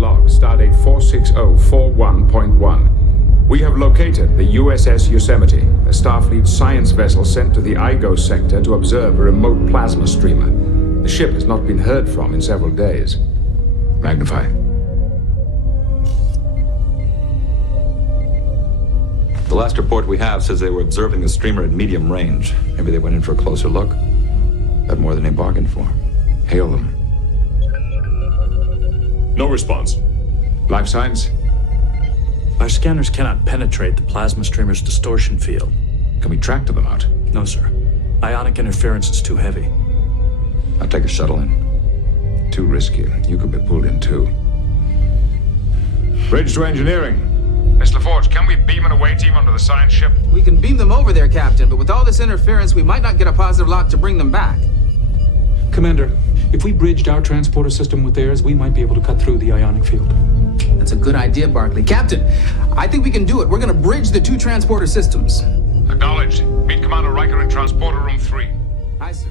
log, stardate 46041.1. We have located the USS Yosemite, a Starfleet science vessel sent to the Igo sector to observe a remote plasma streamer. The ship has not been heard from in several days. Magnify. The last report we have says they were observing the streamer at medium range. Maybe they went in for a closer look. Got more than they bargained for. Hail them. No response. Life science? Our scanners cannot penetrate the plasma streamer's distortion field. Can we track to them out? No, sir. Ionic interference is too heavy. I'll take a shuttle in. Too risky. You could be pulled in too. Bridge to engineering. Miss LaForge, can we beam an away team onto the science ship? We can beam them over there, Captain, but with all this interference, we might not get a positive lock to bring them back. Commander, if we bridged our transporter system with theirs, we might be able to cut through the ionic field. That's a good idea, Barclay. Captain, I think we can do it. We're gonna bridge the two transporter systems. Acknowledged. Meet Commander Riker in transporter room 3. Aye, sir.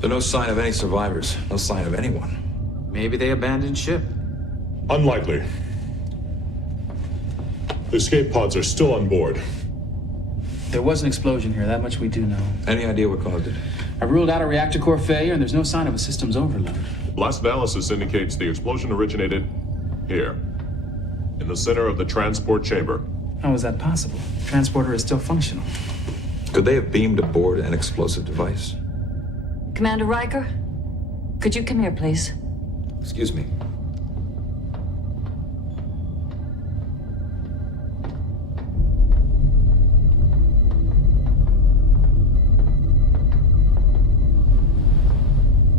There's no sign of any survivors. No sign of anyone. Maybe they abandoned ship. Unlikely. The escape pods are still on board. There was an explosion here, that much we do know. Any idea what caused it? I ruled out a reactor core failure, and there's no sign of a systems overload. Last analysis indicates the explosion originated here, in the center of the transport chamber. How is that possible? Transporter is still functional. Could they have beamed aboard an explosive device? Commander Riker? Could you come here, please? Excuse me.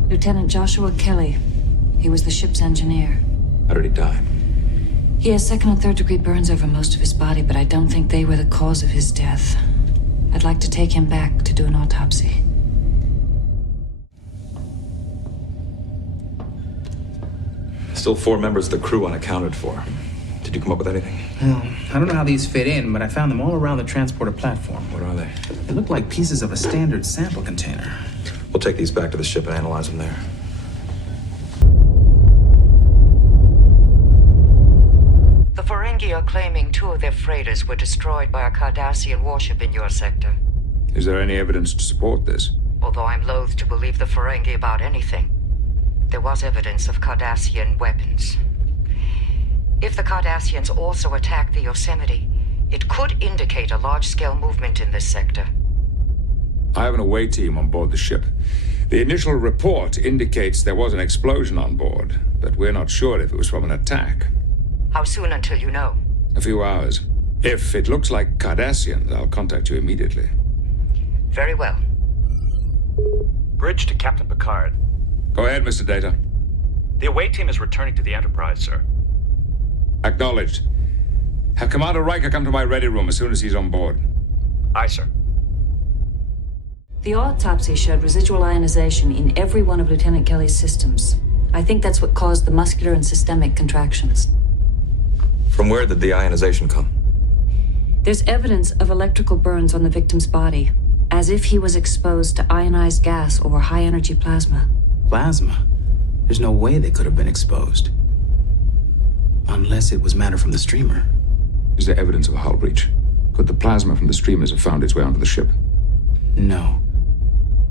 Lieutenant Joshua Kelly. He was the ship's engineer. How did he die? He has second and third degree burns over most of his body, but I don't think they were the cause of his death. I'd like to take him back to do an autopsy. Still 4 members of the crew unaccounted for. Did you come up with anything? Well, I don't know how these fit in, but I found them all around the transporter platform. What are they? They look like pieces of a standard sample container. We'll take these back to the ship and analyze them there. The Ferengi are claiming 2 of their freighters were destroyed by a Cardassian warship in your sector. Is there any evidence to support this? Although I'm loath to believe the Ferengi about anything, there was evidence of Cardassian weapons. If the Cardassians also attacked the Yosemite, it could indicate a large-scale movement in this sector. I have an away team on board the ship. The initial report indicates there was an explosion on board, but we're not sure if it was from an attack. How soon until you know? A few hours. If it looks like Cardassians, I'll contact you immediately. Very well. Bridge to Captain Picard. Go ahead, Mr. Data. The away team is returning to the Enterprise, sir. Acknowledged. Have Commander Riker come to my ready room as soon as he's on board. Aye, sir. The autopsy showed residual ionization in every one of Lieutenant Kelly's systems. I think that's what caused the muscular and systemic contractions. From where did the ionization come? There's evidence of electrical burns on the victim's body, as if he was exposed to ionized gas or high-energy plasma. Plasma? There's no way they could have been exposed. Unless it was matter from the streamer. Is there evidence of a hull breach? Could the plasma from the streamers have found its way onto the ship? No.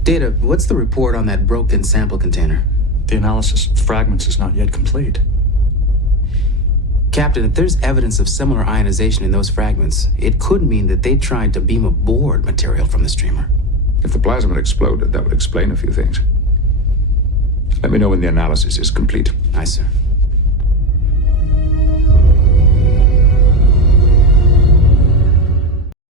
Data, what's the report on that broken sample container? The analysis of fragments is not yet complete. Captain, if there's evidence of similar ionization in those fragments, it could mean that they tried to beam aboard material from the streamer. If the plasma had exploded, that would explain a few things. Let me know when the analysis is complete. Aye, sir.